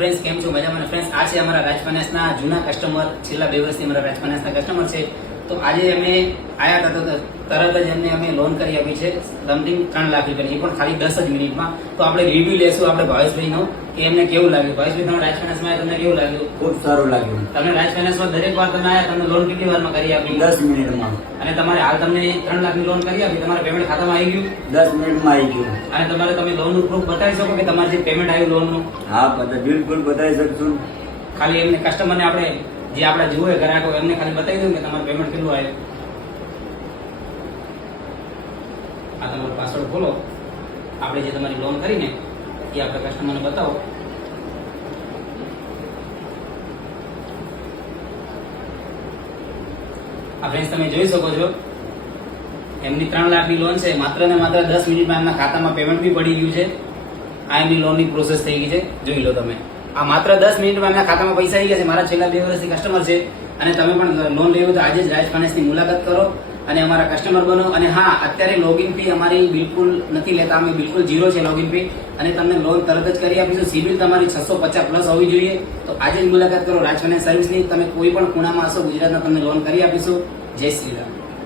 Friends કેમ છો મજામાં? ફ્રેન્ડ્સ આ છે અમારા રાજ ફાઇનાન્સના જૂના કસ્ટમર, છેલ્લા 2 વર્ષથી અમારા રાજ ફાઇનાન્સના કસ્ટમર છે. તો આજે અમે આયા હતા તો તરત જ એમને અમે લોન કરી આપી છે સમથિંગ 3 લાખ રૂપિયા, એ પણ ખાલી 10 જ મિનિટમાં. તો આપણે રિવ્યુ લેશું આપણે ભાવેશભાઈનો કે એમને કેવું લાગ્યું. ભાવેશભાઈ, તમે રાજ ફાઇનાન્સમાં આવ્યા, તમને કેવું લાગ્યું? ખૂબ સારું લાગ્યું. તમને રાજ ફાઇનાન્સમાં દરેક વાર તમે આવ્યા, તમને લોન કેટલી વારમાં કરી આપી? 10 મિનિટમાં. અને તમારે હાલ તમને 3 લાખની લોન કરી આપી, તમારા પેમેન્ટ ખાતામાં આવી ગયું? 10 મિનિટમાં આવી ગયું. અને તમે લોનનું પ્રૂફ બતાવી શકો કે તમારે જે પેમેન્ટ આવ્યું લોનનું? હા, બિલકુલ બતાવી શકશું. ખાલી એમને કસ્ટમરને આપણે જે આપણે જુએ ગ્રાહકો એમને ખાલી બતાવી દઉં કે તમારું પેમેન્ટ કેટલું આવ્યું. આ તમારો પાસવર્ડ ખોલો, આપણે જે તમારી લોન કરીને એ આપણે કસ્ટમરને બતાવો. આ ફ્રેન્ડ્સ તમે જોઈ શકો છો એમની 3 લાખની લોન છે. માત્ર ને માત્ર 10 મિનિટમાં એમના ખાતામાં પેમેન્ટ બી પડી ગયું છે. આ એમની લોનની પ્રોસેસ થઈ ગઈ છે, જોઈ લો તમે. આ માત્ર 10 મિનિટમાં એમના ખાતામાં પૈસા આવી ગયા છે. મારા છેલ્લા 2 વર્ષથી કસ્ટમર છે અને તમે પણ લોન લેવું તો આજે જ રાજ ફાઇનાન્સની મુલાકાત કરો અને અમારા કસ્ટમર બનો. અને હા, અત્યારે લોગિન ફી અમારી બિલકુલ નથી લેતા, અમે બિલકુલ 0 છે લોગિન ફી, અને તમને લોન તરત જ કરી આપીશું. સિબિલ તમારી 650 પ્લસ હોવી જોઈએ. તો આજે જ મુલાકાત કરો રાજ ફાઇનાન્સ સર્વિસની. તમે કોઈ પણ ખૂણામાં હશો ગુજરાતમાં, તમને લોન કરી આપીશું. જય શ્રી રામ.